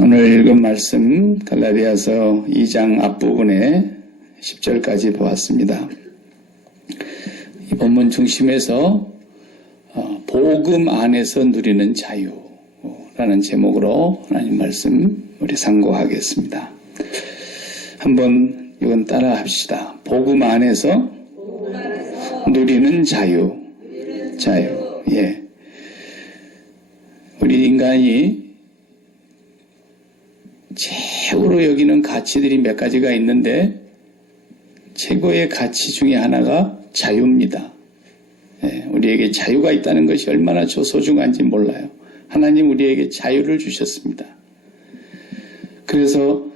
오늘 읽은 말씀 갈라디아서 2장 앞부분에 10절까지 보았습니다. 이 본문 중심에서 복음 안에서 누리는 자유라는 제목으로 하나님 말씀 우리 상고하겠습니다. 한번 이건 따라 합시다. 복음 안에서 누리는 자유. 예. 우리 인간이 최고로 여기는 가치들이 몇 가지가 있는데 최고의 가치 중에 하나가 자유입니다. 우리에게 자유가 있다는 것이 얼마나 소중한지 몰라요. 하나님 우리에게 자유를 주셨습니다. 그래서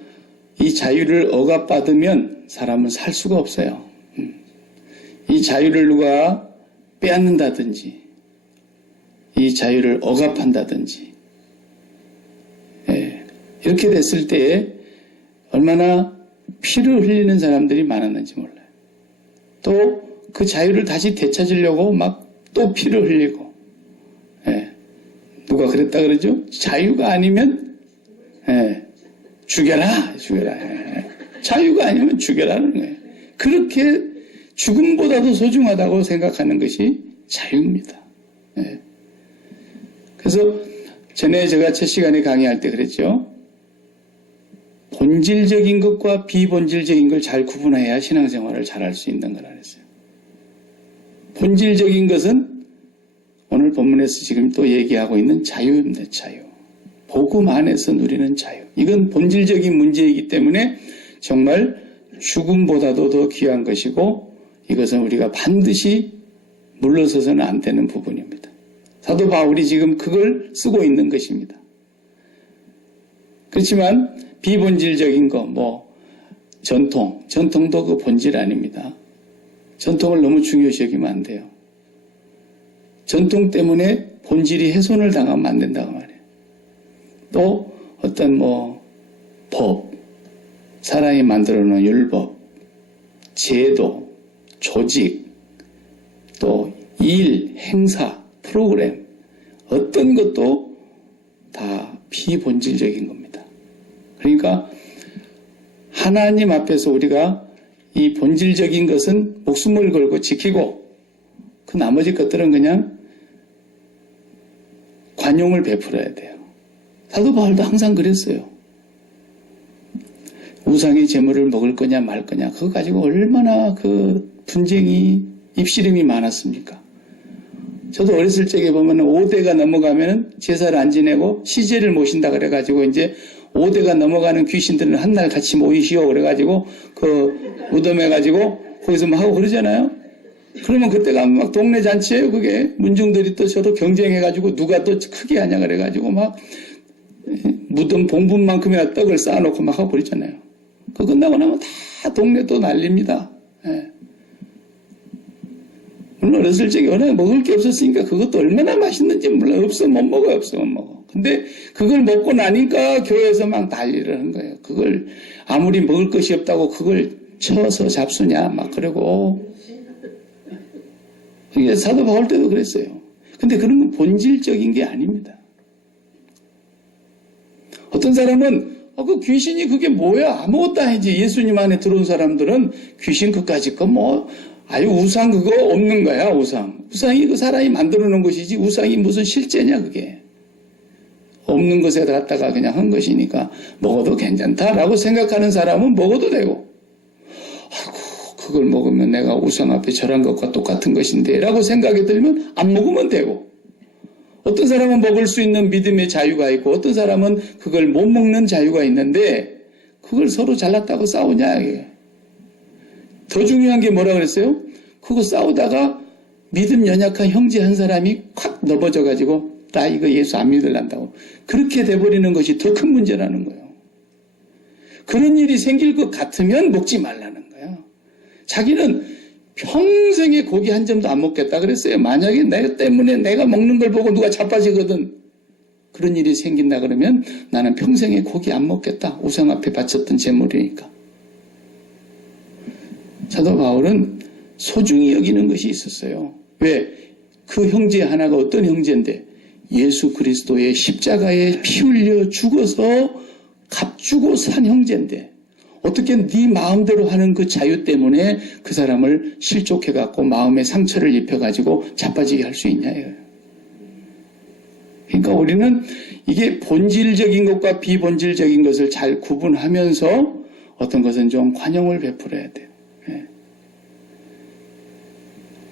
이 자유를 억압받으면 사람은 살 수가 없어요. 이 자유를 누가 빼앗는다든지 이 자유를 억압한다든지 이렇게 됐을 때에 얼마나 피를 흘리는 사람들이 많았는지 몰라요. 또 그 자유를 다시 되찾으려고 막 또 피를 흘리고 누가 그랬다 그러죠? 자유가 아니면 죽여라. 자유가 아니면 죽여라는 거예요. 그렇게 죽음보다도 소중하다고 생각하는 것이 자유입니다. 그래서 전에 제가 첫 시간에 강의할 때 그랬죠. 본질적인 것과 비본질적인 걸 잘 구분해야 신앙생활을 잘할 수 있는 거라 그랬어요. 본질적인 것은 오늘 본문에서 지금 또 얘기하고 있는 자유입니다. 자유. 복음 안에서 누리는 자유. 이건 본질적인 문제이기 때문에 정말 죽음보다도 더 귀한 것이고 이것은 우리가 반드시 물러서서는 안 되는 부분입니다. 사도 바울이 지금 그걸 쓰고 있는 것입니다. 그렇지만 비본질적인 거, 전통도 그 본질 아닙니다. 전통을 너무 중요시 여기면 안 돼요. 전통 때문에 본질이 훼손을 당하면 안 된다고 말이에요. 또 어떤 법, 사람이 만들어 놓은 율법, 제도, 조직, 또 일, 행사, 프로그램, 어떤 것도 다 비본질적인 겁니다. 그러니까 하나님 앞에서 우리가 이 본질적인 것은 목숨을 걸고 지키고 그 나머지 것들은 그냥 관용을 베풀어야 돼요. 사도 바울도 항상 그랬어요. 우상의 제물을 먹을 거냐 말 거냐 그거 가지고 얼마나 그 분쟁이 입씨름이 많았습니까? 저도 어렸을 적에 보면 5대가 넘어가면 제사를 안 지내고 시제를 모신다 그래가지고 이제 5대가 넘어가는 귀신들은 한 날 같이 모이시오 그래가지고 그 무덤해가지고 거기서 막 하고 그러잖아요. 그러면 그때가 막 동네 잔치예요. 그게 문중들이 또 저도 경쟁해가지고 누가 또 크게 하냐 그래가지고 막 무덤 봉분만큼이나 떡을 쌓아놓고 막 하고 그러잖아요. 그거 끝나고 나면 다 동네 또 난립니다. 물론 어렸을 적에 워낙 먹을 게 없었으니까 그것도 얼마나 맛있는지 몰라요. 없어 못 먹어요. 근데 그걸 먹고 나니까 교회에서 막 난리를 하는 거예요. 그걸 아무리 먹을 것이 없다고 그걸 쳐서 잡수냐 막 그러고. 이게 사도 바울 때도 그랬어요. 근데 그런 건 본질적인 게 아닙니다. 어떤 사람은 그 귀신이 그게 뭐야 아무것도 아니지. 예수님 안에 들어온 사람들은 귀신 그까짓 거 아유 우상 그거 없는 거야. 우상이 그 사람이 만들어 놓은 것이지 우상이 무슨 실제냐 그게. 없는 것에 갖다가 그냥 한 것이니까 먹어도 괜찮다라고 생각하는 사람은 먹어도 되고 아이고 그걸 먹으면 내가 우상 앞에 절한 것과 똑같은 것인데 라고 생각이 들면 안 먹으면 되고 어떤 사람은 먹을 수 있는 믿음의 자유가 있고 어떤 사람은 그걸 못 먹는 자유가 있는데 그걸 서로 잘났다고 싸우냐 이게. 더 중요한 게 뭐라 그랬어요? 그거 싸우다가 믿음 연약한 형제 한 사람이 콱 넘어져가지고 나 이거 예수 안 믿으란다고 그렇게 돼버리는 것이 더 큰 문제라는 거예요. 그런 일이 생길 것 같으면 먹지 말라는 거예요. 자기는 평생에 고기 한 점도 안 먹겠다 그랬어요. 만약에 내가 때문에 내가 먹는 걸 보고 누가 자빠지거든 그런 일이 생긴다 그러면 나는 평생에 고기 안 먹겠다. 우상 앞에 바쳤던 제물이니까. 사도 바울은 소중히 여기는 것이 있었어요. 왜? 그 형제 하나가 어떤 형제인데 예수 그리스도의 십자가에 피 흘려 죽어서 값주고 산 형제인데 어떻게 네 마음대로 하는 그 자유 때문에 그 사람을 실족해갖고 마음에 상처를 입혀가지고 자빠지게 할 수 있냐 이거예요. 그러니까 우리는 이게 본질적인 것과 비본질적인 것을 잘 구분하면서 어떤 것은 좀 관용을 베풀어야 돼요. 예.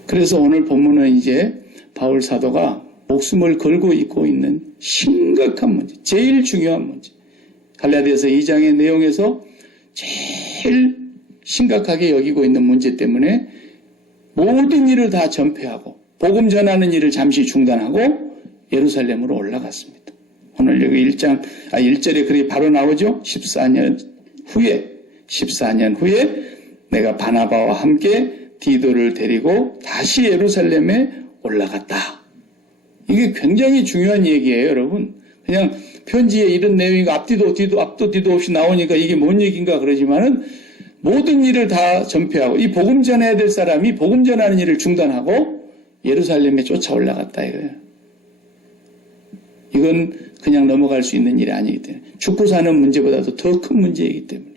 그래서 오늘 본문은 이제 바울 사도가 목숨을 걸고 있고 있는 심각한 문제, 제일 중요한 문제. 갈라디아서 2장의 내용에서 제일 심각하게 여기고 있는 문제 때문에 모든 일을 다 전폐하고 복음 전하는 일을 잠시 중단하고 예루살렘으로 올라갔습니다. 오늘 여기 1절에 그게 바로 나오죠. 14년 후에 내가 바나바와 함께 디도를 데리고 다시 예루살렘에 올라갔다. 이게 굉장히 중요한 얘기예요, 여러분. 그냥 편지에 이런 내용이 앞도 뒤도 없이 나오니까 이게 뭔 얘기인가 그러지만은 모든 일을 다 전폐하고 이 복음 전해야 될 사람이 복음 전하는 일을 중단하고 예루살렘에 쫓아 올라갔다 이거예요. 이건 그냥 넘어갈 수 있는 일이 아니기 때문에 죽고 사는 문제보다도 더 큰 문제이기 때문에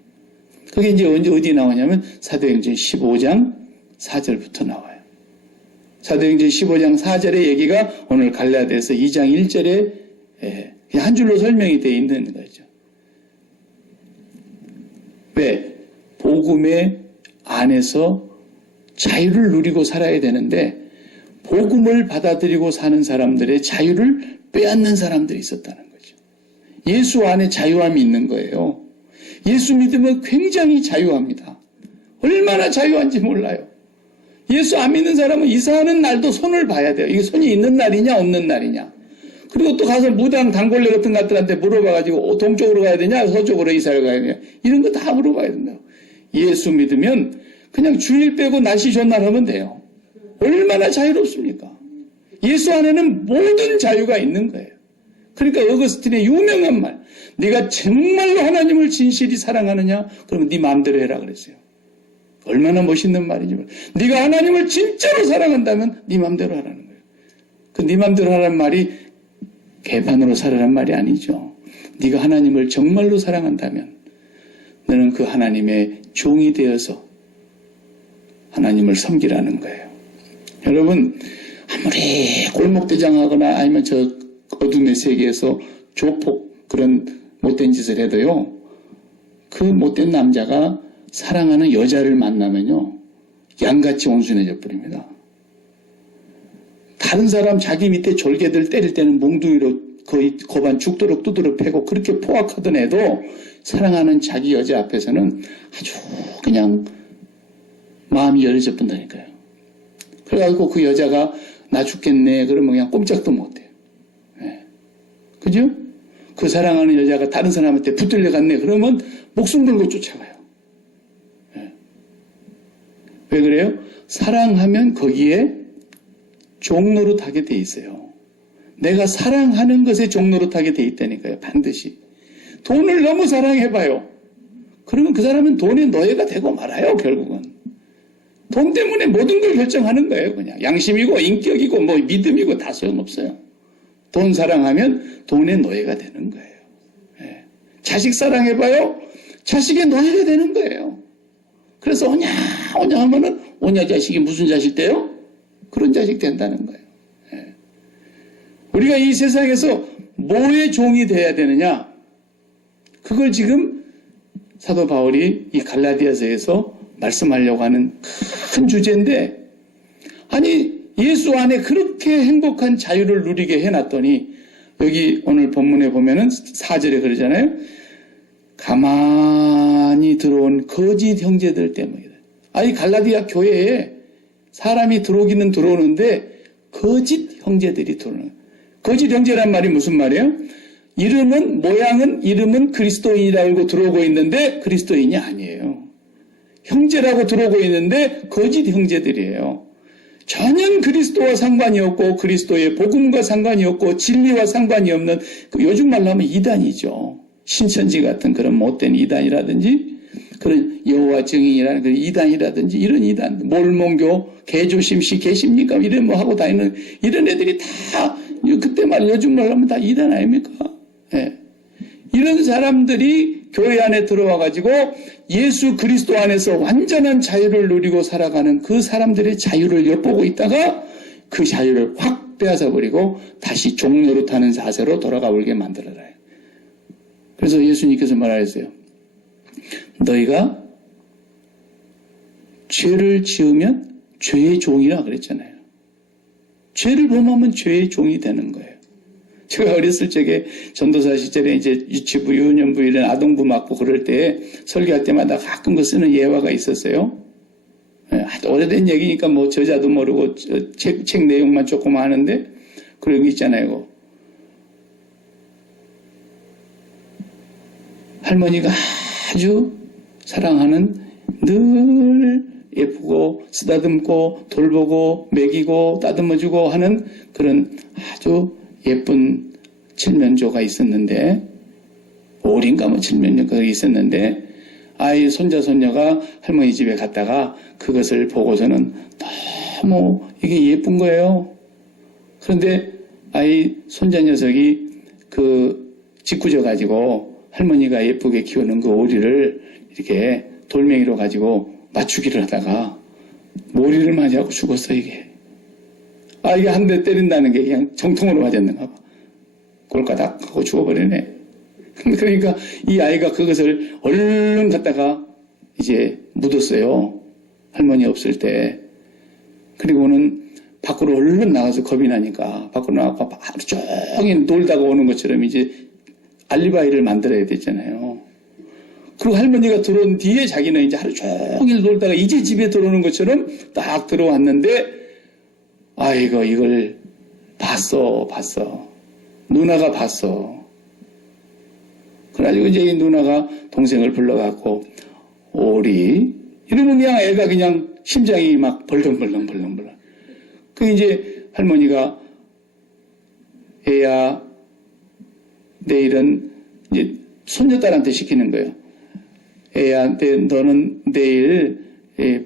그게 이제 어디 나오냐면 사도행전 15장 4절부터 나와요. 사도행전 15장 4절의 얘기가 오늘 갈라디아서 2장 1절에 그냥 한 줄로 설명이 되어 있는 거죠. 왜? 복음의 안에서 자유를 누리고 살아야 되는데 복음을 받아들이고 사는 사람들의 자유를 빼앗는 사람들이 있었다는 거죠. 예수 안에 자유함이 있는 거예요. 예수 믿으면 굉장히 자유합니다. 얼마나 자유한지 몰라요. 예수 안 믿는 사람은 이사하는 날도 손을 봐야 돼요. 이게 손이 있는 날이냐 없는 날이냐. 그리고 또 가서 무당 단골레 같은 것들한테 물어봐가지고 동쪽으로 가야 되냐 서쪽으로 이사를 가야 되냐 이런 거 다 물어봐야 된다고. 예수 믿으면 그냥 주일 빼고 날씨 좋은 날 하면 돼요. 얼마나 자유롭습니까? 예수 안에는 모든 자유가 있는 거예요. 그러니까 어거스틴의 유명한 말, 네가 정말로 하나님을 진실히 사랑하느냐? 그러면 네 마음대로 해라 그랬어요. 얼마나 멋있는 말이지. 네가 하나님을 진짜로 사랑한다면 네 마음대로 하라는 거예요. 그 네 마음대로 하라는 말이 개판으로 살아라는 말이 아니죠. 네가 하나님을 정말로 사랑한다면 너는 그 하나님의 종이 되어서 하나님을 섬기라는 거예요. 여러분 아무리 골목대장하거나 아니면 저 어둠의 세계에서 조폭 그런 못된 짓을 해도요. 그 못된 남자가 사랑하는 여자를 만나면요. 양같이 온순해져 버립니다. 다른 사람 자기 밑에 졸개들 때릴 때는 몽둥이로 거의 거반 죽도록 두드러 패고 그렇게 포악하던 애도 사랑하는 자기 여자 앞에서는 아주 그냥 마음이 열려져 본다니까요. 그래가지고 그 여자가 나 죽겠네 그러면 그냥 꼼짝도 못해요. 네. 그죠? 그 사랑하는 여자가 다른 사람한테 붙들려 갔네 그러면 목숨 걸고 쫓아가요. 네. 왜 그래요? 사랑하면 거기에 종노릇하게 돼 있어요. 내가 사랑하는 것에 종노릇하게 돼 있다니까요. 반드시. 돈을 너무 사랑해봐요. 그러면 그 사람은 돈의 노예가 되고 말아요. 결국은. 돈 때문에 모든 걸 결정하는 거예요. 그냥 양심이고 인격이고 뭐 믿음이고 다 소용없어요. 돈 사랑하면 돈의 노예가 되는 거예요. 예. 자식 사랑해봐요. 자식의 노예가 되는 거예요. 그래서 오냐 하면은 오냐 자식이 무슨 자식 돼요? 그런 자식 된다는 거예요. 예. 우리가 이 세상에서 뭐의 종이 돼야 되느냐? 그걸 지금 사도 바울이 이 갈라디아서에서 말씀하려고 하는 큰 주제인데, 아니 예수 안에 그렇게 행복한 자유를 누리게 해놨더니 여기 오늘 본문에 보면은 4절에 그러잖아요. 가만히 들어온 거짓 형제들 때문이다. 아니 갈라디아 교회에 사람이 들어오기는 들어오는데 거짓 형제들이 들어오는 거예요. 거짓 형제란 말이 무슨 말이에요? 이름은 그리스도인이라고 들어오고 있는데 그리스도인이 아니에요. 형제라고 들어오고 있는데 거짓 형제들이에요. 전혀 그리스도와 상관이 없고 그리스도의 복음과 상관이 없고 진리와 상관이 없는 요즘 말로 하면 이단이죠. 신천지 같은 그런 못된 이단이라든지 그런 여호와 증인이라는 그 이단이라든지 이런 이단, 몰몬교, 개조심씨 계십니까? 이런 뭐 하고 다니는 이런 애들이 다 그때 말 요즘 말로 하면 다 이단 아닙니까? 예. 이런 사람들이 교회 안에 들어와 가지고 예수 그리스도 안에서 완전한 자유를 누리고 살아가는 그 사람들의 자유를 엿보고 있다가 그 자유를 확 빼앗아 버리고 다시 종노릇하는 자세로 돌아가 버리게 만들어라. 그래서 예수님께서 말하셨어요. 너희가 죄를 지으면 죄의 종이라 그랬잖아요. 죄를 범하면 죄의 종이 되는 거예요. 제가 어렸을 적에 전도사 시절에 이제 유치부, 유년부 이런 아동부 맡고 그럴 때 설교할 때마다 가끔 그 쓰는 예화가 있었어요. 오래된 얘기니까 뭐 저자도 모르고 책 내용만 조금 아는데 그런 게 있잖아요. 할머니가 아주 사랑하는 늘 예쁘고 쓰다듬고 돌보고 먹이고 따듬어주고 하는 그런 아주 예쁜 칠면조가 있었는데 오리인가 뭐 칠면조가 있었는데 아이 손자 손녀가 할머니 집에 갔다가 그것을 보고서는 너무 이게 예쁜 거예요. 그런데 아이 손자 녀석이 그 짓궂어 가지고 할머니가 예쁘게 키우는 그 오리를 이렇게 돌멩이로 가지고 맞추기를 하다가 모리를 맞이하고 죽었어 이게. 이게 한 대 때린다는 게 그냥 정통으로 맞았는가 봐. 꼴까닥 하고 죽어버리네. 그러니까 이 아이가 그것을 얼른 갖다가 이제 묻었어요. 할머니 없을 때. 그리고는 밖으로 얼른 나가서 겁이 나니까 밖으로 나가고 하루 종일 놀다가 오는 것처럼 이제 알리바이를 만들어야 되잖아요. 그리고 할머니가 들어온 뒤에 자기는 이제 하루 종일 놀다가 이제 집에 들어오는 것처럼 딱 들어왔는데 아이고 이걸 봤어. 누나가 봤어. 그래가지고 이제 이 누나가 동생을 불러갖고 오리 이러면 그냥 애가 그냥 심장이 막 벌렁벌렁. 그 이제 할머니가 애야 내일은 이제 손녀딸한테 시키는 거예요. 애야 너는 내일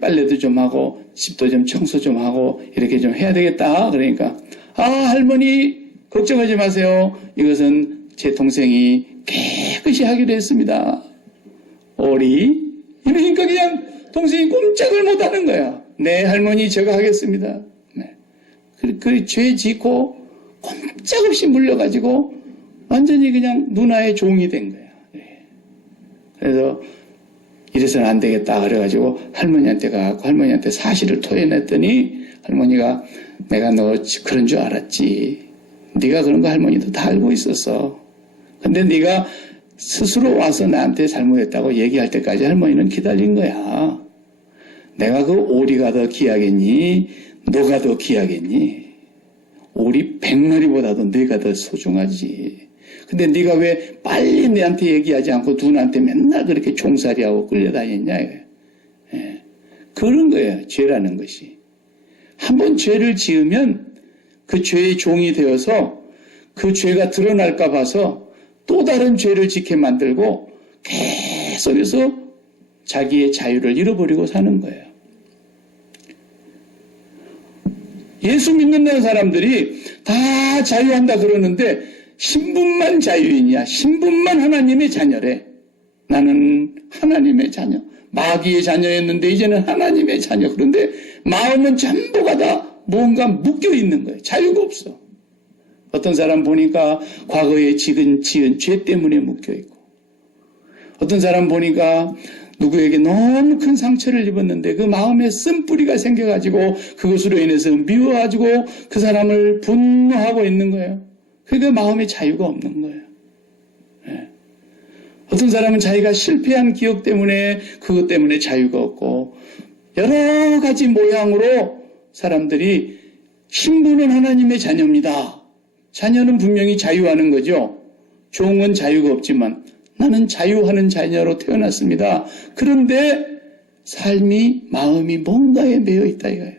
빨래도 좀 하고 집도 좀 청소 좀 하고 이렇게 좀 해야 되겠다. 그러니까 할머니 걱정하지 마세요. 이것은 제 동생이 깨끗이 하기로 했습니다. 오리 이러니까 그냥 동생이 꼼짝을 못하는 거야. 네 할머니 제가 하겠습니다. 네. 그 죄 짓고 꼼짝없이 물려가지고 완전히 그냥 누나의 종이 된 거야. 그래서 이래서는 안 되겠다 그래가지고 할머니한테 가고 할머니한테 사실을 토해냈더니 할머니가 내가 너 그런 줄 알았지. 네가 그런 거 할머니도 다 알고 있었어. 근데 네가 스스로 와서 나한테 잘못했다고 얘기할 때까지 할머니는 기다린 거야. 내가 그 오리가 더 귀하겠니? 너가 더 귀하겠니? 오리 100마리보다도 네가 더 소중하지. 근데 네가 왜 빨리 내한테 얘기하지 않고 누나한테 맨날 그렇게 종살이하고 끌려다녔냐. 예. 그런 거예요. 죄라는 것이. 한번 죄를 지으면 그 죄의 종이 되어서 그 죄가 드러날까 봐서 또 다른 죄를 짓게 만들고 계속해서 자기의 자유를 잃어버리고 사는 거예요. 예수 믿는 사람들이 다 자유한다 그러는데 신분만 자유인이야. 신분만 하나님의 자녀래. 나는 하나님의 자녀. 마귀의 자녀였는데 이제는 하나님의 자녀. 그런데 마음은 전부가 다 뭔가 묶여 있는 거예요. 자유가 없어. 어떤 사람 보니까 과거에 지은 죄 때문에 묶여 있고, 어떤 사람 보니까 누구에게 너무 큰 상처를 입었는데 그 마음에 쓴뿌리가 생겨가지고 그것으로 인해서 미워가지고 그 사람을 분노하고 있는 거예요. 그러니까 마음에 자유가 없는 거예요. 네. 어떤 사람은 자기가 실패한 기억 때문에 그것 때문에 자유가 없고 여러 가지 모양으로 사람들이 신분은 하나님의 자녀입니다. 자녀는 분명히 자유하는 거죠. 종은 자유가 없지만 나는 자유하는 자녀로 태어났습니다. 그런데 삶이 마음이 뭔가에 매여 있다 이거예요.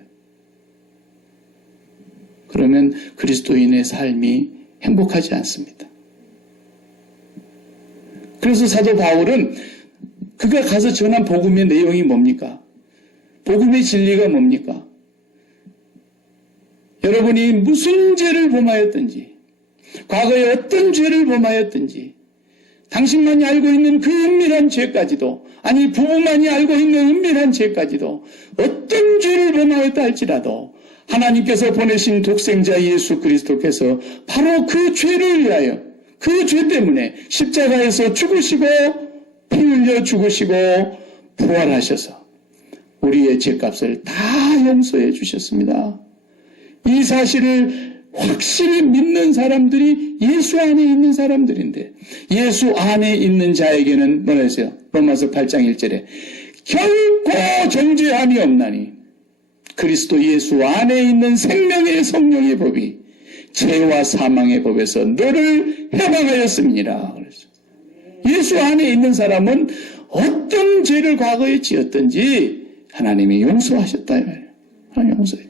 그러면 그리스도인의 삶이 행복하지 않습니다. 그래서 사도 바울은 그가 가서 전한 복음의 내용이 뭡니까? 복음의 진리가 뭡니까? 여러분이 무슨 죄를 범하였든지, 과거에 어떤 죄를 범하였든지, 당신만이 알고 있는 그 은밀한 죄까지도, 아니 부부만이 알고 있는 은밀한 죄까지도, 어떤 죄를 범하였다 할지라도 하나님께서 보내신 독생자 예수 그리스도께서 바로 그 죄를 위하여, 그 죄 때문에 십자가에서 죽으시고 피 흘려 죽으시고 부활하셔서 우리의 죄값을 다 용서해 주셨습니다. 이 사실을 확실히 믿는 사람들이 예수 안에 있는 사람들인데, 예수 안에 있는 자에게는 뭐라 했어요? 로마서 8장 1절에 결코 정죄함이 없나니 그리스도 예수 안에 있는 생명의 성령의 법이 죄와 사망의 법에서 너를 해방하였습니다. 그래서 예수 안에 있는 사람은 어떤 죄를 과거에 지었든지 하나님이 용서하셨다. 하나님 용서했다.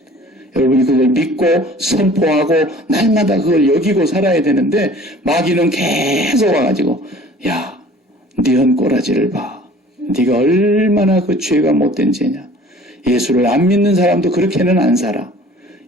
여러분이 그걸 믿고 선포하고 날마다 그걸 여기고 살아야 되는데, 마귀는 계속 와가지고 야, 네 헌꼬라지를 봐. 네가 얼마나 그 죄가 못된 죄냐. 예수를 안 믿는 사람도 그렇게는 안 살아.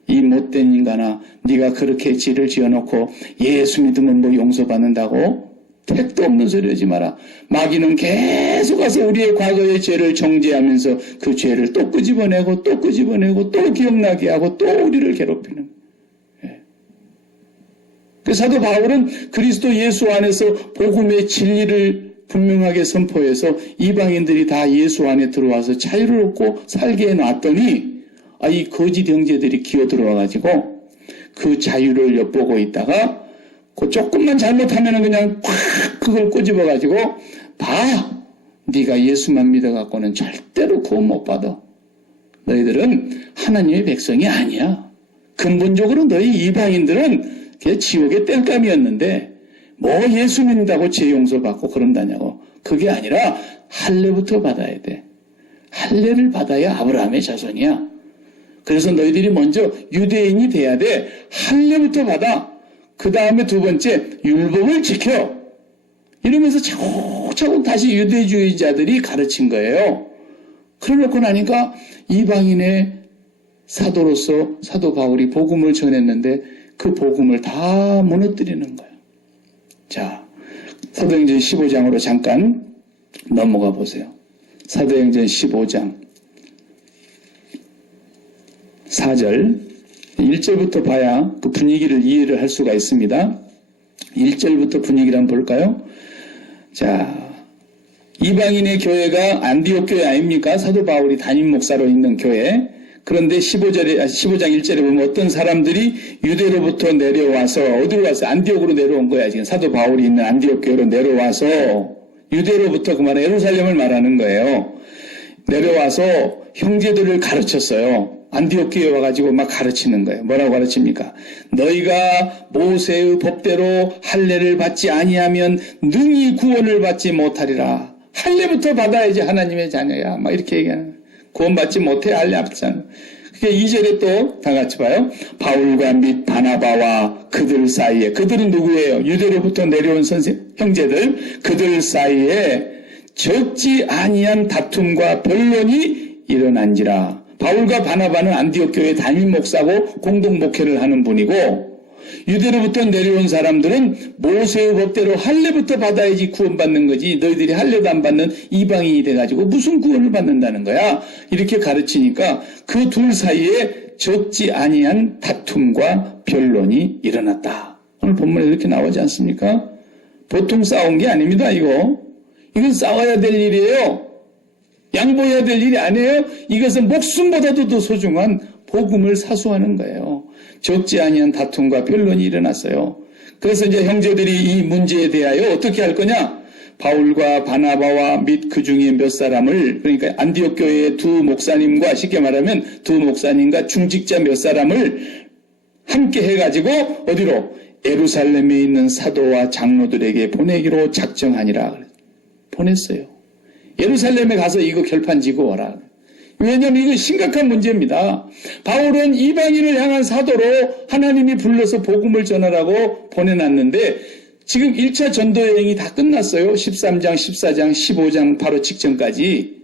이 못된 인간아, 네가 그렇게 죄를 지어놓고 예수 믿으면 뭐 용서받는다고? 택도 없는 소리 하지 마라. 마귀는 계속 가서 우리의 과거의 죄를 정죄하면서 그 죄를 또 끄집어내고 또 끄집어내고 또 기억나게 하고 또 우리를 괴롭히는. 예. 그 사도 바울은 그리스도 예수 안에서 복음의 진리를 분명하게 선포해서 이방인들이 다 예수 안에 들어와서 자유를 얻고 살게 해놨더니, 이 거짓 형제들이 기어 들어와가지고 그 자유를 엿보고 있다가 그 조금만 잘못하면 그냥 팍 그걸 꼬집어가지고 봐, 네가 예수만 믿어갖고는 절대로 구원 못 받아. 너희들은 하나님의 백성이 아니야. 근본적으로 너희 이방인들은 그냥 지옥의 땔감이었는데 뭐 예수 믿는다고 죄 용서받고 그런다냐고. 그게 아니라 할례부터 받아야 돼. 할례를 받아야 아브라함의 자손이야. 그래서 너희들이 먼저 유대인이 돼야 돼. 할례부터 받아. 그 다음에 두 번째, 율법을 지켜. 이러면서 차곡차곡 다시 유대주의자들이 가르친 거예요. 그래놓고 나니까 이방인의 사도로서 사도 바울이 복음을 전했는데 그 복음을 다 무너뜨리는 거예요. 자, 사도행전 15장으로 잠깐 넘어가 보세요. 사도행전 15장 4절 1절부터 봐야 그 분위기를 이해를 할 수가 있습니다. 1절부터 분위기를 한번 볼까요? 자, 이방인의 교회가 안디옥 교회 아닙니까? 사도 바울이 담임 목사로 있는 교회. 그런데 15장 1절에 보면 어떤 사람들이 유대로부터 내려와서 어디로 왔어요? 안디옥으로 내려온 거야. 지금 사도 바울이 있는 안디옥 교회로 내려와서, 유대로부터 그 말은 예루살렘을 말하는 거예요. 내려와서 형제들을 가르쳤어요. 안디옥 교회에 와가지고 막 가르치는 거예요. 뭐라고 가르칩니까? 너희가 모세의 법대로 할례를 받지 아니하면 능히 구원을 받지 못하리라. 할례부터 받아야지 하나님의 자녀야. 막 이렇게 얘기하는 거예요. 구원받지 못해 할례 안 받잖아요. 그게 2절에 또 다 같이 봐요. 바울과 및 바나바와 그들 사이에, 그들은 누구예요? 유대로부터 내려온 형제들, 그들 사이에 적지 아니한 다툼과 변론이 일어난지라. 바울과 바나바는 안디옥 교회 담임 목사고 공동 목회를 하는 분이고, 유대로부터 내려온 사람들은 모세의 법대로 할례부터 받아야지 구원받는 거지, 너희들이 할례도 안 받는 이방인이 돼가지고 무슨 구원을 받는다는 거야. 이렇게 가르치니까 그 둘 사이에 적지 아니한 다툼과 변론이 일어났다. 오늘 본문에 이렇게 나오지 않습니까? 보통 싸운 게 아닙니다. 이건 싸워야 될 일이에요. 양보해야 될 일이 아니에요. 이것은 목숨보다도 더 소중한 복음을 사수하는 거예요. 적지 아니한 다툼과 변론이 일어났어요. 그래서 이제 형제들이 이 문제에 대하여 어떻게 할 거냐? 바울과 바나바와 및 그 중에 몇 사람을, 그러니까 안디옥 교회의 두 목사님과, 쉽게 말하면 두 목사님과 중직자 몇 사람을 함께 해가지고 어디로? 예루살렘에 있는 사도와 장로들에게 보내기로 작정하니라. 보냈어요. 예루살렘에 가서 이거 결판지고 오라. 왜냐하면 이거 심각한 문제입니다. 바울은 이방인을 향한 사도로 하나님이 불러서 복음을 전하라고 보내놨는데 지금 1차 전도 여행이 다 끝났어요. 13장, 14장, 15장 바로 직전까지.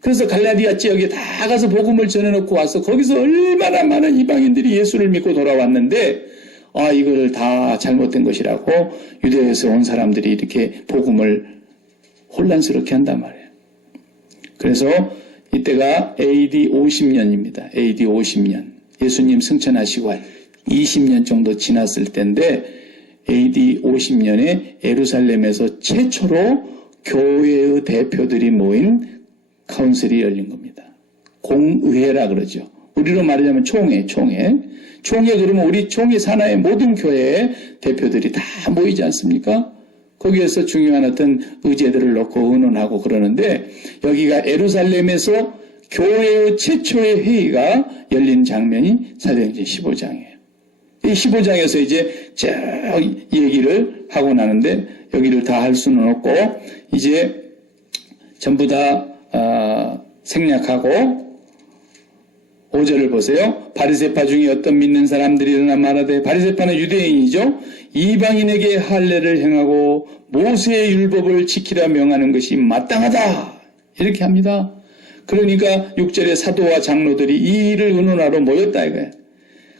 그래서 갈라디아 지역에 다 가서 복음을 전해놓고 와서 거기서 얼마나 많은 이방인들이 예수를 믿고 돌아왔는데 이거를 다 잘못된 것이라고 유대에서 온 사람들이 이렇게 복음을 혼란스럽게 한단 말이에요. 그래서 이때가 AD 50년입니다. AD 50년. 예수님 승천하시고 20년 정도 지났을 때인데 AD 50년에 예루살렘에서 최초로 교회의 대표들이 모인 카운슬이 열린 겁니다. 공의회라 그러죠. 우리로 말하자면 총회. 그러면 우리 총회 산하의 모든 교회의 대표들이 다 모이지 않습니까? 거기에서 중요한 어떤 의제들을 놓고 의논하고 그러는데 여기가 예루살렘에서 교회의 최초의 회의가 열린 장면이 사도행전 15장이에요. 이 15장에서 이제 쭉 얘기를 하고 나는데 여기를 다 할 수는 없고 이제 전부 다 생략하고 5절을 보세요. 바리새파 중에 어떤 믿는 사람들이 일어나 말하되 바리새파는 유대인이죠. 이방인에게 할례를 행하고 모세의 율법을 지키라 명하는 것이 마땅하다. 이렇게 합니다. 그러니까 6절에 사도와 장로들이 이 일을 의논하러 모였다 이거예요.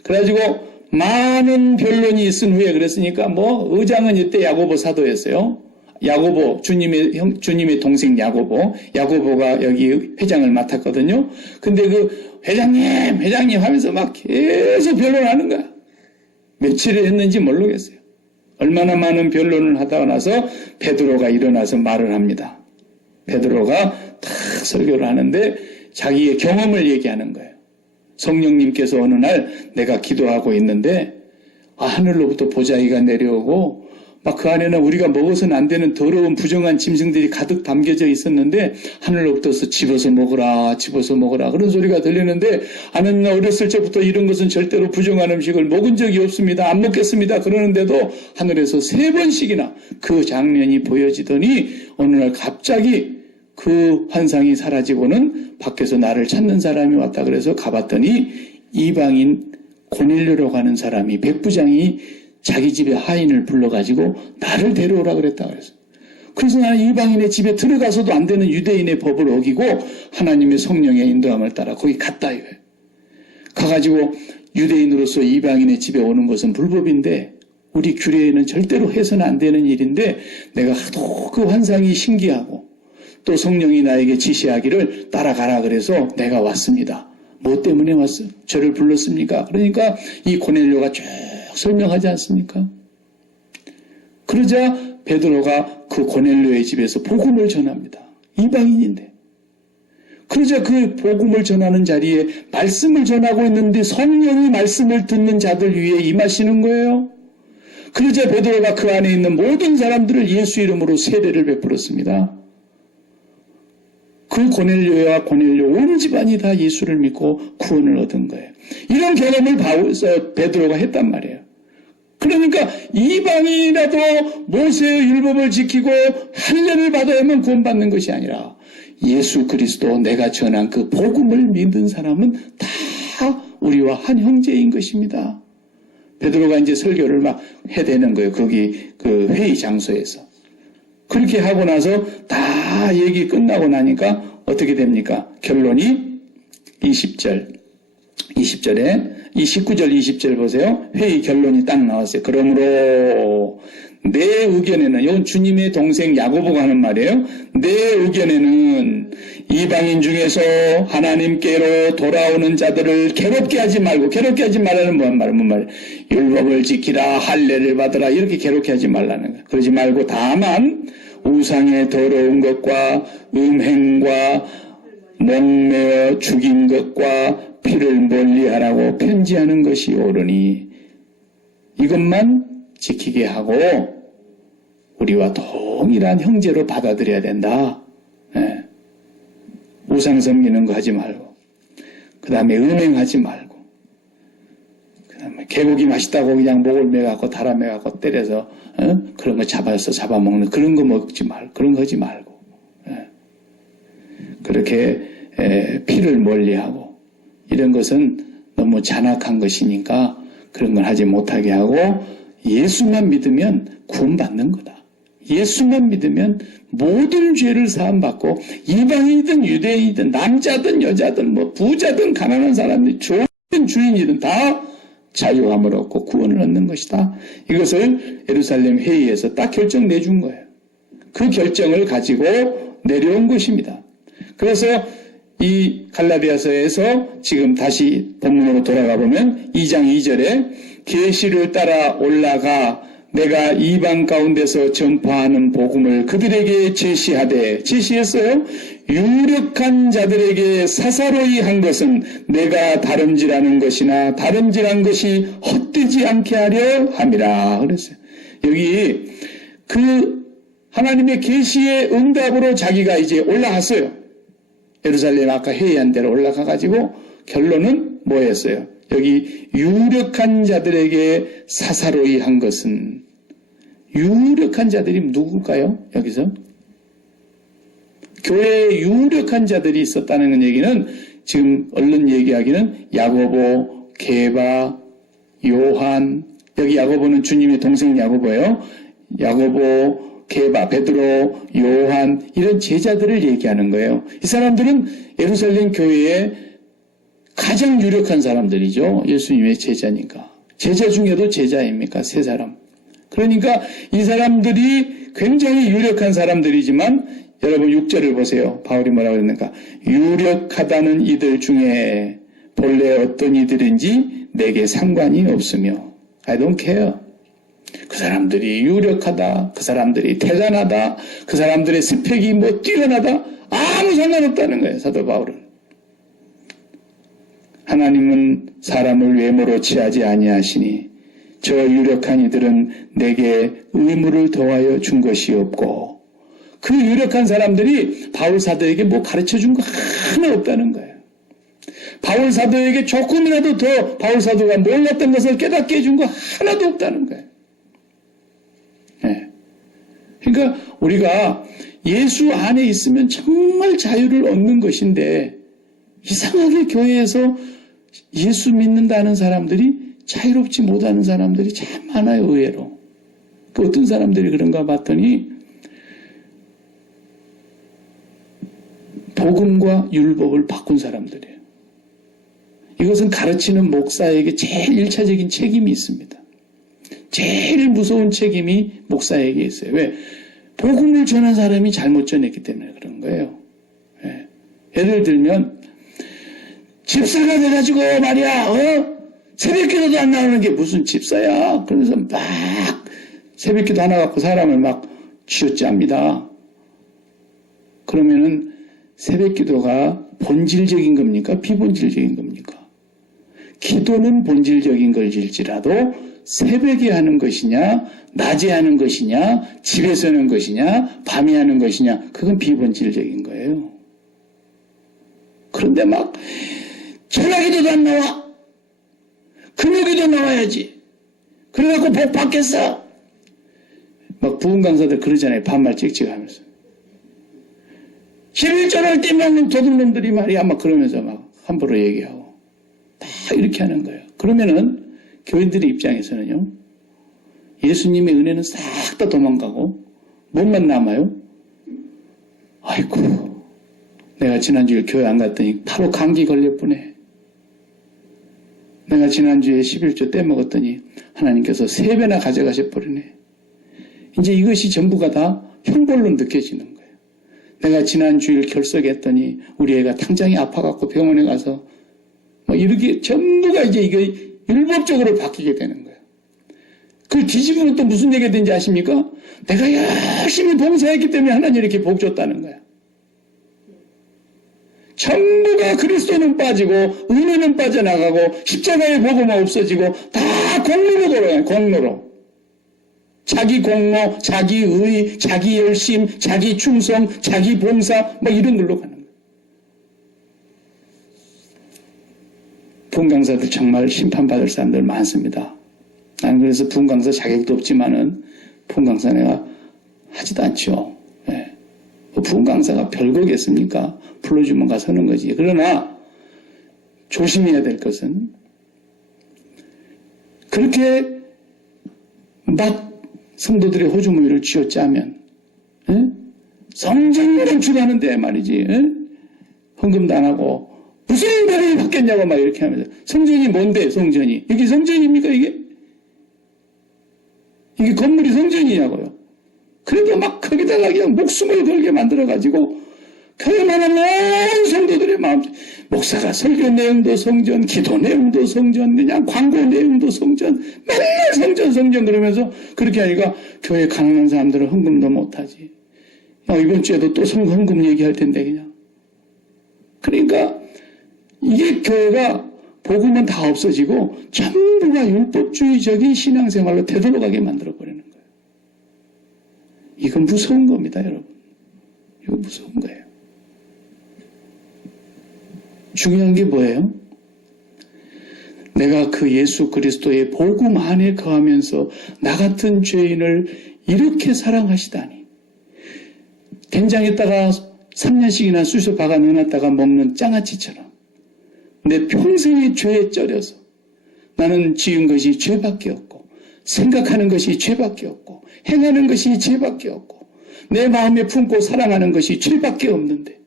그래가지고 많은 변론이 있은 후에 그랬으니까 의장은 이때 야고보 사도였어요. 야고보 주님의 동생 야고보가 여기 회장을 맡았거든요. 근데 그 회장님 하면서 막 계속 변론하는 거야. 며칠을 했는지 모르겠어요. 얼마나 많은 변론을 하다가 나서 베드로가 일어나서 말을 합니다. 베드로가 탁 설교를 하는데 자기의 경험을 얘기하는 거예요. 성령님께서 어느 날 내가 기도하고 있는데 하늘로부터 보자기가 내려오고 막 그 안에는 우리가 먹어서는 안 되는 더러운 부정한 짐승들이 가득 담겨져 있었는데 하늘로부터 집어서 먹어라 그런 소리가 들리는데 나는 어렸을 적부터 이런 것은 절대로 부정한 음식을 먹은 적이 없습니다. 안 먹겠습니다. 그러는데도 하늘에서 3번씩이나 그 장면이 보여지더니 어느 날 갑자기 그 환상이 사라지고는 밖에서 나를 찾는 사람이 왔다 그래서 가봤더니 이방인 고넬료라고 하는 사람이 백부장이 자기 집에 하인을 불러가지고 나를 데려오라 그랬다 그랬어. 그래서 나는 이방인의 집에 들어가서도 안 되는 유대인의 법을 어기고 하나님의 성령의 인도함을 따라 거기 갔다 이거예요. 가가지고 유대인으로서 이방인의 집에 오는 것은 불법인데 우리 규례에는 절대로 해서는 안 되는 일인데 내가 하도 그 환상이 신기하고 또 성령이 나에게 지시하기를 따라가라 그래서 내가 왔습니다. 뭐 때문에 왔어? 저를 불렀습니까? 그러니까 이 고넬료가 쭉 설명하지 않습니까? 그러자 베드로가 그 고넬료의 집에서 복음을 전합니다. 이방인인데. 그러자 그 복음을 전하는 자리에 말씀을 전하고 있는데 성령이 말씀을 듣는 자들 위에 임하시는 거예요. 그러자 베드로가 그 안에 있는 모든 사람들을 예수 이름으로 세례를 베풀었습니다. 그 고넬료와 고넬료 온 집안이 다 예수를 믿고 구원을 얻은 거예요. 이런 경험을 베드로가 했단 말이에요. 그러니까 이방인이라도 모세의 율법을 지키고 할례를 받아야만 구원받는 것이 아니라 예수 그리스도 내가 전한 그 복음을 믿는 사람은 다 우리와 한 형제인 것입니다. 베드로가 이제 설교를 막 해대는 거예요. 거기 그 회의 장소에서. 그렇게 하고 나서 다 얘기 끝나고 나니까 어떻게 됩니까? 결론이 20절에 이 19절 20절 보세요. 회의 결론이 딱 나왔어요. 그러므로 내 의견에는 이건 주님의 동생 야고보가 하는 말이에요. 내 의견에는 이방인 중에서 하나님께로 돌아오는 자들을 괴롭게 하지 말라는 뭔 말? 율법을 지키라, 할례를 받으라 이렇게 괴롭게 하지 말라는 거예요. 그러지 말고 다만 우상의 더러운 것과 음행과 목매어 죽인 것과 피를 멀리하라고 편지하는 것이 옳으니 이것만 지키게 하고 우리와 동일한 형제로 받아들여야 된다. 네. 우상 섬기는 거 하지 말고 그 다음에 음행하지 말고 그 다음에 개고기 맛있다고 그냥 목을 매갖고 달아 매갖고 때려서 그런 거 잡아먹는 그런 거 먹지 말고 그런 거 하지 말고 그렇게 피를 멀리하고 이런 것은 너무 잔악한 것이니까 그런 걸 하지 못하게 하고 예수만 믿으면 구원받는 거다. 예수만 믿으면 모든 죄를 사함받고 이방인이든 유대인이든 남자든 여자든 뭐 부자든 가난한 사람이든 좋은 주인이든 다 자유함을 얻고 구원을 얻는 것이다. 이것을 예루살렘 회의에서 딱 결정 내준 거예요. 그 결정을 가지고 내려온 것입니다. 그래서 이 갈라디아서에서 지금 다시 본문으로 돌아가 보면 2장 2절에 계시를 따라 올라가 내가 이방 가운데서 전파하는 복음을 그들에게 제시했어요. 유력한 자들에게 사사로이 한 것은 내가 다름질하는 것이나 다름질한 것이 헛되지 않게 하려 함이라 그랬어요. 여기 그 하나님의 계시의 응답으로 자기가 이제 올라갔어요. 예루살렘 아까 회의한 대로 올라가가지고 결론은 뭐였어요? 여기 유력한 자들에게 사사로이 한 것은 유력한 자들이 누굴까요? 여기서 교회에 유력한 자들이 있었다는 얘기는 지금 얼른 얘기하기는 야고보, 게바, 요한 여기 야고보는 주님의 동생 야고보예요. 야고보, 게바, 베드로, 요한 이런 제자들을 얘기하는 거예요. 이 사람들은 예루살렘 교회에 가장 유력한 사람들이죠. 예수님의 제자니까. 제자 중에도 제자입니까? 세 사람. 그러니까 이 사람들이 굉장히 유력한 사람들이지만 여러분 6절을 보세요. 바울이 뭐라고 그랬는가? 유력하다는 이들 중에 본래 어떤 이들인지 내게 상관이 없으며 I don't care. 그 사람들이 유력하다. 그 사람들이 대단하다. 그 사람들의 스펙이 뭐 뛰어나다. 아무 상관없다는 거예요. 사도 바울은. 하나님은 사람을 외모로 취하지 아니하시니 저 유력한 이들은 내게 의무를 더하여 준 것이 없고 그 유력한 사람들이 바울 사도에게 뭐 가르쳐 준 거 하나 없다는 거예요. 바울 사도에게 조금이라도 더 바울 사도가 몰랐던 것을 깨닫게 해준 거 하나도 없다는 거예요. 네. 그러니까 우리가 예수 안에 있으면 정말 자유를 얻는 것인데 이상하게 교회에서 예수 믿는다는 사람들이 자유롭지 못하는 사람들이 참 많아요. 의외로. 그 어떤 사람들이 그런가 봤더니 복음과 율법을 바꾼 사람들이에요. 이것은 가르치는 목사에게 제일 1차적인 책임이 있습니다. 제일 무서운 책임이 목사에게 있어요. 왜? 복음을 전한 사람이 잘못 전했기 때문에 그런 거예요. 예. 예를 들면 집사가 돼가지고 말이야 새벽기도도 안 나오는 게 무슨 집사야. 그래서 막 새벽기도 하나 갖고 사람을 막 쥐어짭니다. 그러면은 새벽기도가 본질적인 겁니까? 비본질적인 겁니까? 기도는 본질적인 걸일지라도 새벽에 하는 것이냐 낮에 하는 것이냐 집에서 하는 것이냐 밤에 하는 것이냐 그건 비본질적인 거예요. 그런데 막 전화기도도 안 나와. 금요기도 나와야지. 그래갖고 복 받겠어. 막 부흥 강사들 그러잖아요. 반말 찍찍하면서. 11절 할 때만 도둑놈들이 말이야. 막 그러면서 막 함부로 얘기하고. 다 이렇게 하는 거예요. 그러면은 교인들의 입장에서는요. 예수님의 은혜는 싹 다 도망가고 뭐만 남아요? 아이고 내가 지난주에 교회 안 갔더니 바로 감기 걸렸구네. 내가 지난주에 11조 떼먹었더니 하나님께서 3배나 가져가셔버리네. 이제 이것이 전부가 다 형벌로 느껴지는 거예요. 내가 지난주일 결석했더니 우리 애가 당장이 아파갖고 병원에 가서 뭐 이렇게 전부가 이제 이거 율법적으로 바뀌게 되는 거예요. 그걸 뒤집으면 또 무슨 얘기가 되는지 아십니까? 내가 열심히 봉사했기 때문에 하나님 이렇게 복 줬다는 거야. 전부가 그리스도는 빠지고 은혜는 빠져나가고 십자가의 복음은 없어지고 다 공로로 돌아가요. 공로로. 자기 공로, 자기 의, 자기 열심, 자기 충성, 자기 봉사 뭐 이런 걸로 가는 거예요. 부흥강사들 정말 심판받을 사람들 많습니다. 나는 그래서 부흥강사 자격도 없지만은 부흥강사 내가 하지도 않죠. 네. 부흥강사가 별거겠습니까? 불러주면 가서 하는 거지. 그러나 조심해야 될 것은 그렇게 막 성도들의 호주머니를 쥐어짜면 성전을 주라는데 말이지 헌금도 안 하고 무슨 벌을 받겠냐고 막 이렇게 하면서 성전이 뭔데 성전이 이게 성전입니까 이게? 이게 건물이 성전이냐고요. 그래도 막 거기다가 그냥 목숨을 걸게 만들어가지고 그야말로 모든 성도들의 마음 목사가 설교 내용도 성전, 기도 내용도 성전, 그냥 광고 내용도 성전, 맨날 성전 그러면서 그렇게 하니까 교회 가난한 사람들은 헌금도 못하지. 이번 주에도 또 헌금 얘기할 텐데 그냥. 그러니까 이게 교회가 복음은 다 없어지고 전부가 율법주의적인 신앙생활로 되돌아가게 만들어버리는 거예요. 이건 무서운 겁니다, 여러분. 이건 무서운 거예요. 중요한 게 뭐예요? 내가 그 예수 그리스도의 복음 안에 거하면서 나 같은 죄인을 이렇게 사랑하시다니. 된장에다가 3년씩이나 쑤셔 박아 넣어놨다가 먹는 장아찌처럼 내 평생의 죄에 쩔여서 나는 지은 것이 죄밖에 없고 생각하는 것이 죄밖에 없고 행하는 것이 죄밖에 없고 내 마음에 품고 사랑하는 것이 죄밖에 없는데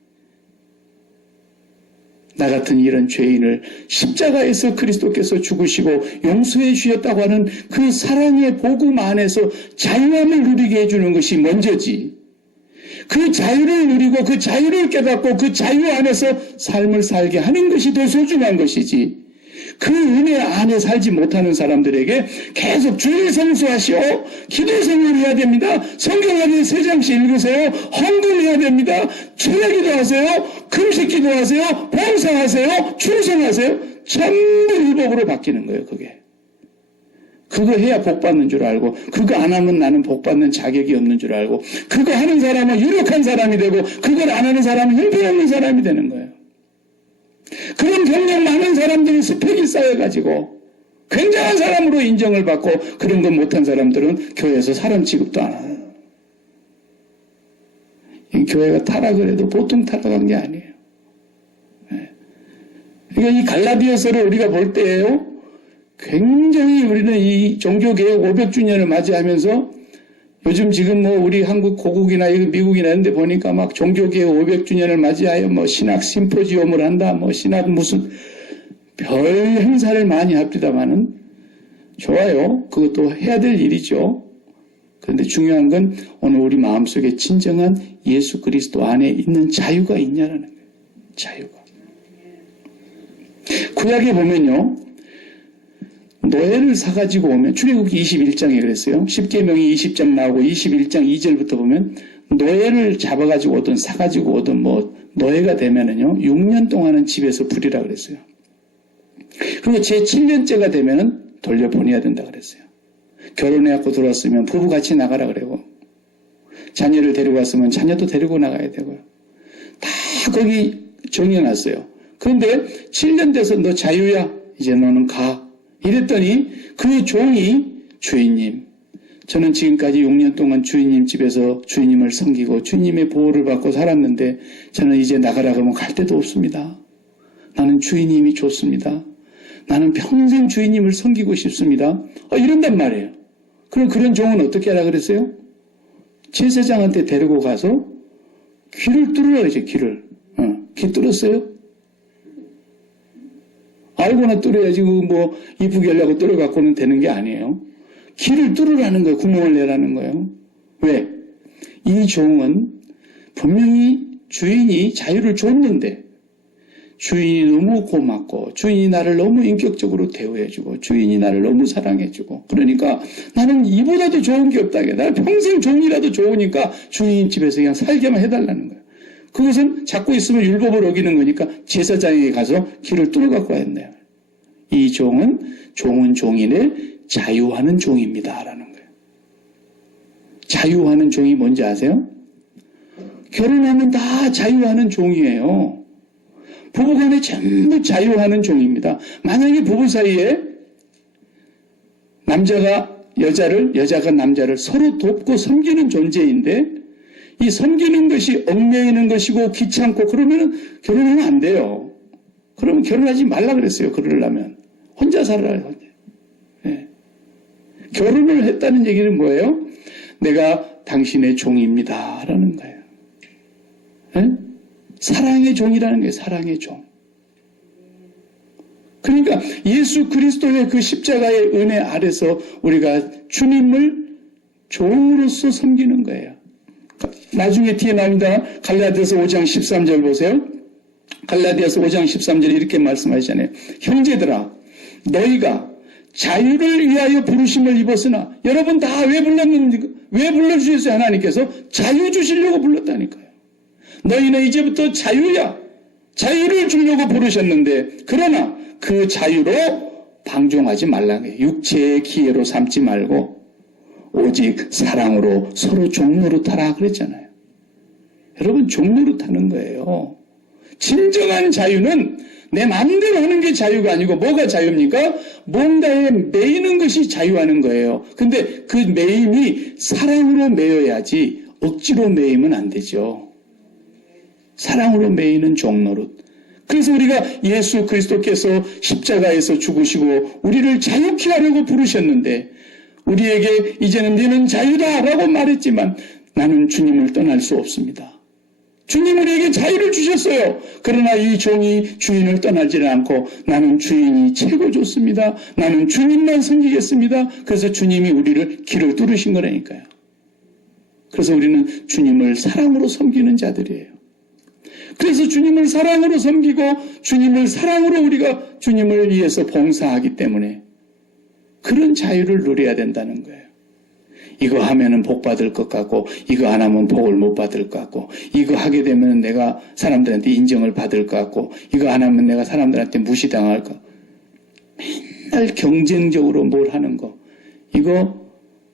나 같은 이런 죄인을 십자가에서 그리스도께서 죽으시고 용서해 주셨다고 하는 그 사랑의 복음 안에서 자유함을 누리게 해주는 것이 먼저지. 그 자유를 누리고 그 자유를 깨닫고 그 자유 안에서 삶을 살게 하는 것이 더 소중한 것이지. 그 은혜 안에 살지 못하는 사람들에게 계속 주일 성수하시오. 기도 생활해야 됩니다. 성경 하루에 3장씩 읽으세요. 헌금해야 됩니다. 철야기도 하세요. 금식기도 하세요. 봉사하세요. 충성하세요. 전부 율법으로 바뀌는 거예요. 그게. 그거 해야 복 받는 줄 알고 그거 안 하면 나는 복 받는 자격이 없는 줄 알고 그거 하는 사람은 유력한 사람이 되고 그걸 안 하는 사람은 형편없는 사람이 되는 거예요. 그런 경력 많은 사람들은 스펙이 쌓여가지고 굉장한 사람으로 인정을 받고 그런 거 못한 사람들은 교회에서 사람 취급도 안 하요. 이 교회가 타락을 해도 보통 타락한 게 아니에요. 그러니까 이 갈라디아서를 우리가 볼 때에요. 굉장히 우리는 이 종교개혁 500주년을 맞이하면서 요즘 지금 뭐 우리 한국 고국이나 미국이나 이런 데 보니까 막 종교개혁 500주년을 맞이하여 뭐 신학 심포지엄을 한다, 뭐 신학 무슨 별 행사를 많이 합니다만은 좋아요. 그것도 해야 될 일이죠. 그런데 중요한 건 오늘 우리 마음속에 진정한 예수 그리스도 안에 있는 자유가 있냐라는 거예요. 자유가. 구약에 보면요. 노예를 사가지고 오면 출애굽기 21장에 그랬어요. 10계명이 20장 나오고 21장 2절부터 보면 노예를 잡아가지고 오든 사가지고 오든 뭐 노예가 되면은요 6년 동안은 집에서 부리라 그랬어요. 그리고 제 7년째가 되면은 돌려보내야 된다 그랬어요. 결혼해갖고 들어왔으면 부부 같이 나가라 그래고 자녀를 데리고 왔으면 자녀도 데리고 나가야 되고요. 다 거기 정해놨어요. 그런데 7년 돼서 너 자유야. 이제 너는 가. 이랬더니 그 종이 주인님, 저는 지금까지 6년 동안 주인님 집에서 주인님을 섬기고 주인님의 보호를 받고 살았는데 저는 이제 나가라 그러면 갈 데도 없습니다. 나는 주인님이 좋습니다. 나는 평생 주인님을 섬기고 싶습니다. 이런단 말이에요. 그럼 그런 종은 어떻게 하라 그랬어요? 제사장한테 데리고 가서 귀를 뚫으라 그러죠. 귀 뚫었어요? 알고나 뚫어야지 뭐 이쁘게 하려고 뚫어갖고는 되는 게 아니에요. 길을 뚫으라는 거예요. 구멍을 내라는 거예요. 왜? 이 종은 분명히 주인이 자유를 줬는데 주인이 너무 고맙고 주인이 나를 너무 인격적으로 대우해주고 주인이 나를 너무 사랑해주고 그러니까 나는 이보다도 좋은 게 없다. 나는 평생 종이라도 좋으니까 주인 집에서 그냥 살게만 해달라는 거예요. 그것은 잡고 있으면 율법을 어기는 거니까 제사장에게 가서 길을 뚫어갖고 했네요. 이 종은 종인을 자유하는 종입니다. 라는 거예요. 자유하는 종이 뭔지 아세요? 결혼하면 다 자유하는 종이에요. 부부간에 전부 자유하는 종입니다. 만약에 부부 사이에 남자가 여자가 남자를 서로 돕고 섬기는 존재인데 이 섬기는 것이 얽매이는 것이고 귀찮고 그러면 결혼하면 안 돼요. 그러면 결혼하지 말라 그랬어요. 그러려면 혼자 살아라. 네. 결혼을 했다는 얘기는 뭐예요? 내가 당신의 종입니다 라는 거예요. 에? 사랑의 종이라는 거예요. 사랑의 종. 그러니까 예수 그리스도의 그 십자가의 은혜 아래서 우리가 주님을 종으로서 섬기는 거예요. 나중에 뒤에 나옵니다. 갈라디아서 5장 13절 보세요. 갈라디아서 5장 13절 이렇게 말씀하시잖아요. 형제들아 너희가 자유를 위하여 부르심을 입었으나 여러분 다 왜 불렀는지 왜 불러주셨어요? 하나님께서 자유 주시려고 불렀다니까요. 너희는 이제부터 자유야. 자유를 주려고 부르셨는데 그러나 그 자유로 방종하지 말라는 거예요. 육체의 기회로 삼지 말고 오직 사랑으로 서로 종로로 타라 그랬잖아요. 여러분 종로로 타는 거예요. 진정한 자유는 내 마음대로 하는 게 자유가 아니고 뭐가 자유입니까? 뭔가에 매이는 것이 자유하는 거예요. 근데 그 매임이 사랑으로 매여야지 억지로 매이면 안 되죠. 사랑으로 매이는 종노릇. 그래서 우리가 예수 그리스도께서 십자가에서 죽으시고 우리를 자유케 하려고 부르셨는데 우리에게 이제는 너는 자유다라고 말했지만 나는 주님을 떠날 수 없습니다. 주님 우리에게 자유를 주셨어요. 그러나 이 종이 주인을 떠나지는 않고 나는 주인이 최고 좋습니다. 나는 주님만 섬기겠습니다. 그래서 주님이 우리를 길을 뚫으신 거라니까요. 그래서 우리는 주님을 사랑으로 섬기는 자들이에요. 그래서 주님을 사랑으로 섬기고 주님을 사랑으로 우리가 주님을 위해서 봉사하기 때문에 그런 자유를 누려야 된다는 거예요. 이거 하면은 복 받을 것 같고 이거 안 하면 복을 못 받을 것 같고 이거 하게 되면 내가 사람들한테 인정을 받을 것 같고 이거 안 하면 내가 사람들한테 무시당할 것. 맨날 경쟁적으로 뭘 하는 거. 이거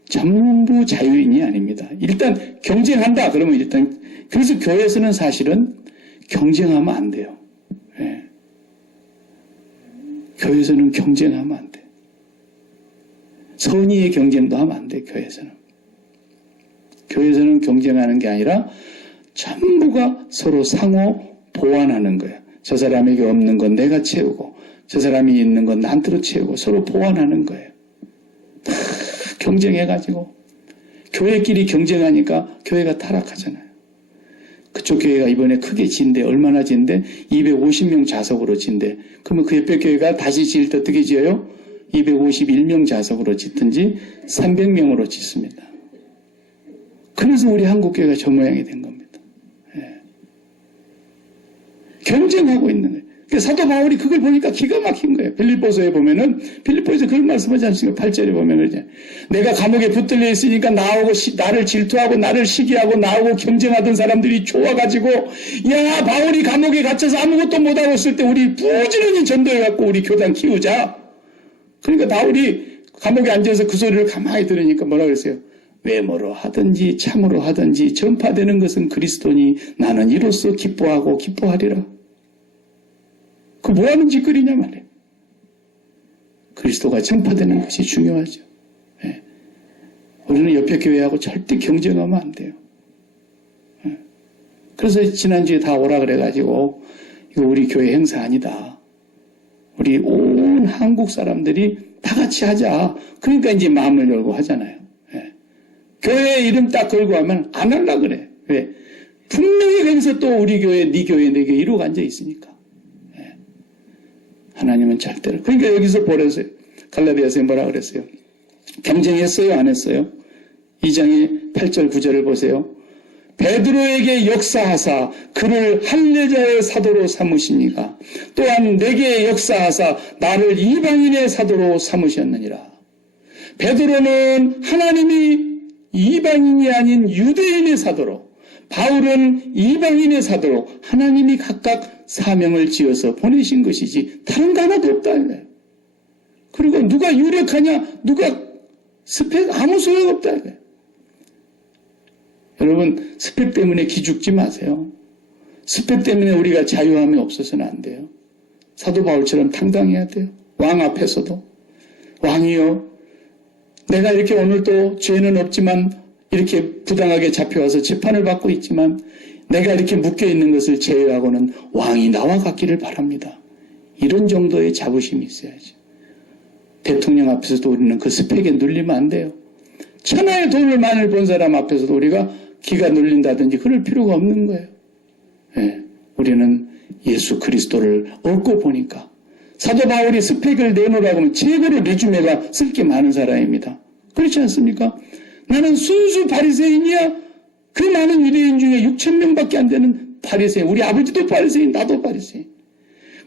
전부 자유인이 아닙니다. 일단 경쟁한다 그러면 일단 그래서 교회에서는 사실은 경쟁하면 안 돼요. 예. 교회에서는 경쟁하면 안 돼. 선의의 경쟁도 하면 안 돼, 교회에서는. 교회에서는 경쟁하는 게 아니라 전부가 서로 상호 보완하는 거예요. 저 사람에게 없는 건 내가 채우고, 저 사람이 있는 건 나한테로 채우고, 서로 보완하는 거예요. 다 경쟁해가지고, 교회끼리 경쟁하니까 교회가 타락하잖아요. 그쪽 교회가 이번에 크게 진대, 얼마나 진대? 250명 자석으로 진대. 그러면 그 옆에 교회가 다시 지을 때 어떻게 지어요? 251명 자석으로 짓든지 300명으로 짓습니다. 그래서 우리 한국교회가 저 모양이 된 겁니다. 예. 경쟁하고 있는 거예요. 그러니까 사도 바울이 그걸 보니까 기가 막힌 거예요. 빌립보서에 보면은 필립보에서 그걸 말씀하지 않습니까? 8절에 보면 이제 내가 감옥에 붙들려 있으니까 나를 질투하고 나를 시기하고 나하고 경쟁하던 사람들이 좋아가지고 야 바울이 감옥에 갇혀서 아무것도 못하고 있을 때 우리 부지런히 전도해갖고 우리 교단 키우자. 그러니까 바울이 감옥에 앉아서 그 소리를 가만히 들으니까 뭐라 그랬어요? 외모로 하든지 참으로 하든지 전파되는 것은 그리스도니 나는 이로써 기뻐하고 기뻐하리라. 그 뭐하는 짓거리냐 말이에요. 그리스도가 전파되는 것이 중요하죠. 예. 우리는 옆에 교회하고 절대 경쟁하면 안 돼요. 예. 그래서 지난주에 다 오라 그래가지고 이거 우리 교회 행사 아니다. 우리 온 한국 사람들이 다 같이 하자. 그러니까 이제 마음을 열고 하잖아요. 예. 교회 이름 딱 걸고 하면 안 하려고 그래. 왜? 분명히 거기서 또 우리 교회, 네 교회, 내 교회 이러고 앉아 있으니까. 예. 하나님은 절대로. 그러니까 여기서 보내세요. 갈라디아서에 뭐라 그랬어요? 경쟁했어요? 안 했어요? 2장의 8절 9절을 보세요. 베드로에게 역사하사 그를 할례자의 사도로 삼으시니가 또한 내게 역사하사 나를 이방인의 사도로 삼으셨느니라. 베드로는 하나님이 이방인이 아닌 유대인의 사도로, 바울은 이방인의 사도로 하나님이 각각 사명을 지어서 보내신 것이지 다른 거 하나도 없다. 그리고 누가 유력하냐, 누가 스펙 아무 소용없다. 여러분 스펙 때문에 기죽지 마세요. 스펙 때문에 우리가 자유함이 없어서는 안 돼요. 사도 바울처럼 당당해야 돼요. 왕 앞에서도. 왕이요, 내가 이렇게 오늘도 죄는 없지만 이렇게 부당하게 잡혀와서 재판을 받고 있지만 내가 이렇게 묶여있는 것을 제외하고는 왕이 나와 같기를 바랍니다. 이런 정도의 자부심이 있어야죠. 대통령 앞에서도 우리는 그 스펙에 눌리면 안 돼요. 천하의 돈을 많이 번 사람 앞에서도 우리가 기가 눌린다든지 그럴 필요가 없는 거예요. 예, 우리는 예수 그리스도를 얻고 보니까 사도 바울이 스펙을 내놓으라고 하면 최고로 레주메가 쓸 게 많은 사람입니다. 그렇지 않습니까? 나는 순수 바리새인이야. 그 많은 유대인 중에 6,000명밖에 안 되는 바리새인. 우리 아버지도 바리새인, 나도 바리새인.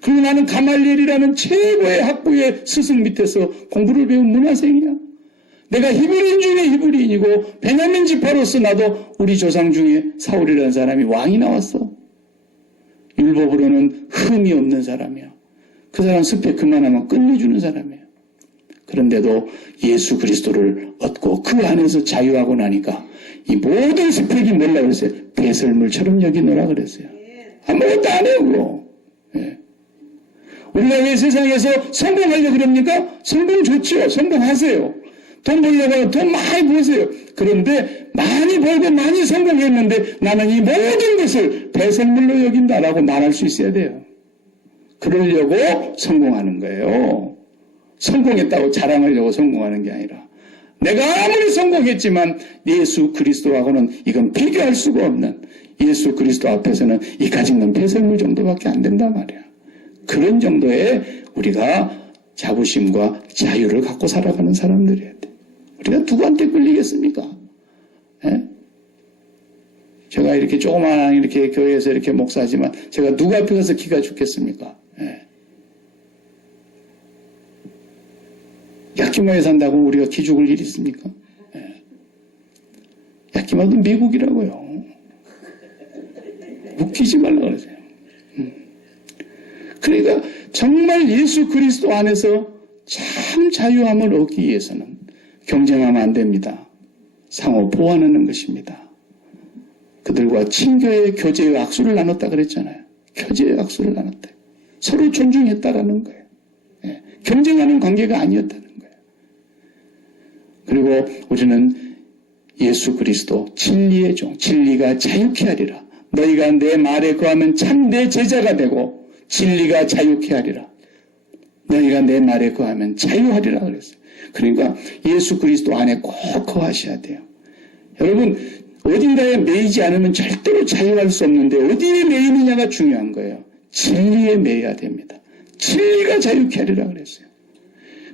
그리고 나는 가말리엘이라는 최고의 학부의 스승 밑에서 공부를 배운 문화생이야. 내가 히브리인 중에 히브리인이고 베냐민 지파로서 나도 우리 조상 중에 사울이라는 사람이 왕이 나왔어. 율법으로는 흠이 없는 사람이야. 그 사람 스펙 그만하면 끝내주는 사람이에요. 그런데도 예수 그리스도를 얻고 그 안에서 자유하고 나니까 이 모든 스펙이 뭐라고 그랬어요? 배설물처럼 여기노라 그랬어요. 아무것도 안 해요, 그거. 예. 우리가 왜 세상에서 성공하려고 그럽니까? 성공 좋지요. 성공하세요. 돈 벌려고 하면 돈 많이 버세요. 그런데 많이 벌고 많이 성공했는데 나는 이 모든 것을 배설물로 여긴다라고 말할 수 있어야 돼요. 그러려고 성공하는 거예요. 성공했다고 자랑하려고 성공하는 게 아니라 내가 아무리 성공했지만 예수 그리스도하고는 이건 비교할 수가 없는 예수 그리스도 앞에서는 이 가진 건 배설물 정도밖에 안 된단 말이야. 그런 정도의 우리가 자부심과 자유를 갖고 살아가는 사람들이어야 돼. 우리가 누구한테 끌리겠습니까? 예? 제가 이렇게 조그마한 이렇게 교회에서 이렇게 목사하지만 제가 누구 앞에 가서 기가 죽겠습니까? 예. 야키마에 산다고 우리가 기 죽을 일이 있습니까? 예. 야키마도 미국이라고요. 웃기지 말라 그러세요. 그러니까 정말 예수 그리스도 안에서 참 자유함을 얻기 위해서는 경쟁하면 안 됩니다. 상호 보완하는 것입니다. 그들과 친교의 교제의 악수를 나눴다 그랬잖아요. 교제의 악수를 나눴다. 서로 존중했다라는 거예요. 예. 경쟁하는 관계가 아니었다는 거예요. 그리고 우리는 예수 그리스도 진리의 종, 진리가 자유케 하리라. 너희가 내 말에 거하면 참 내 제자가 되고 진리가 자유케 하리라. 너희가 내 말에 거하면 자유하리라 그랬어요. 그러니까 예수 그리스도 안에 꼭 거하셔야 돼요. 여러분 어딘가에 매이지 않으면 절대로 자유할 수 없는데 어디에 매이느냐가 중요한 거예요. 진리에 매여야 됩니다. 진리가 자유케 하리라 그랬어요.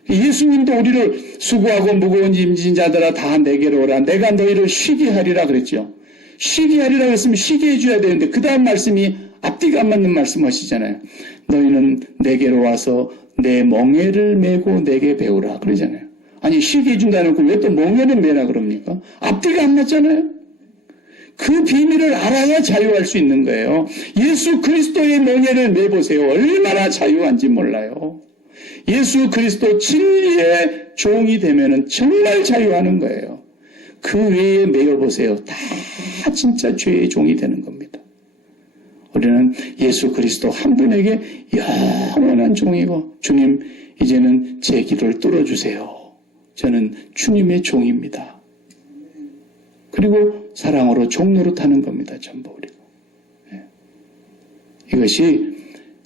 예수님도 우리를 수고하고 무거운 짐진 자들아 다 내게로 오라. 내가 너희를 쉬게 하리라 그랬죠. 쉬게 하리라 그랬으면 쉬게 해줘야 되는데 그 다음 말씀이 앞뒤가 안 맞는 말씀 하시잖아요. 너희는 내게로 와서 내 멍에를 메고 내게 배우라 그러잖아요. 아니 쉬게 해준다는 거 왜 또 멍에를 메라 그럽니까? 앞뒤가 안 맞잖아요. 그 비밀을 알아야 자유할 수 있는 거예요. 예수 그리스도의 멍에를 메보세요. 얼마나 자유한지 몰라요. 예수 그리스도 진리의 종이 되면은 정말 자유하는 거예요. 그 외에 메어보세요. 다 진짜 죄의 종이 되는 겁니다. 우리는 예수 그리스도 한 분에게 영원한 종이고 주님 이제는 제 길을 뚫어주세요. 저는 주님의 종입니다. 그리고 사랑으로 종노릇하는 겁니다. 전부 우리가. 이것이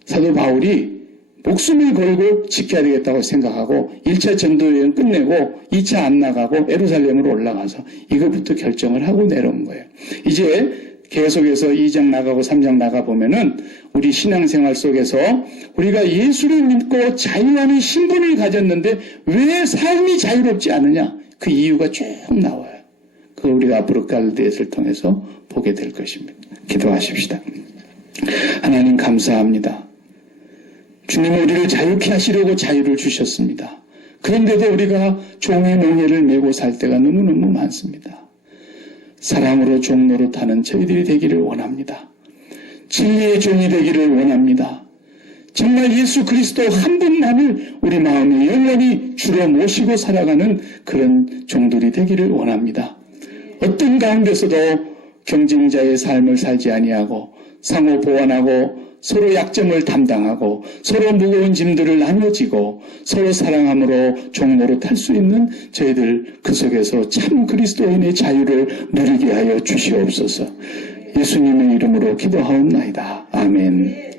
사도 바울이 목숨을 걸고 지켜야 되겠다고 생각하고 1차 전도여행 끝내고 2차 안 나가고 예루살렘으로 올라가서 이것부터 결정을 하고 내려온 거예요. 이제 계속해서 2장 나가고 3장 나가보면은 우리 신앙생활 속에서 우리가 예수를 믿고 자유하는 신분을 가졌는데 왜 삶이 자유롭지 않느냐? 그 이유가 쭉 나와요. 그거 우리가 앞으로 갈대스를 통해서 보게 될 것입니다. 기도하십시다. 하나님 감사합니다. 주님 우리를 자유케 하시려고 자유를 주셨습니다. 그런데도 우리가 종의 멍에를 메고 살 때가 너무너무 많습니다. 사랑으로 종노릇하는 저희들이 되기를 원합니다. 진리의 종이 되기를 원합니다. 정말 예수 그리스도 한 분만을 우리 마음에 영원히 주로 모시고 살아가는 그런 종들이 되기를 원합니다. 어떤 가운데서도 경쟁자의 삶을 살지 아니하고 상호 보완하고 서로 약점을 담당하고 서로 무거운 짐들을 나눠지고 서로 사랑함으로 종노릇할 수 있는 저희들 그 속에서 참 그리스도인의 자유를 누리게 하여 주시옵소서. 예수님의 이름으로 기도하옵나이다. 아멘.